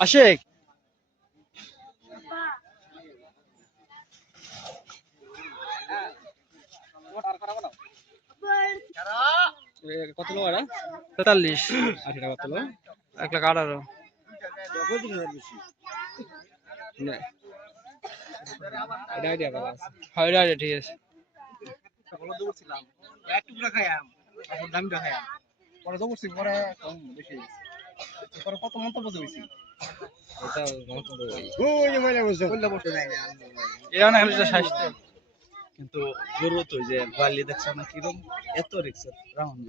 আশিক কত লোক 43 আঠিটা কত লোক 1,18,000 আইডিয়া ঠিক আছে কত মন্তব্য দিয়েছি কিন্তু গরু তো যে বালি দেখছ না কিরকম এত রিক্স রাউন্ড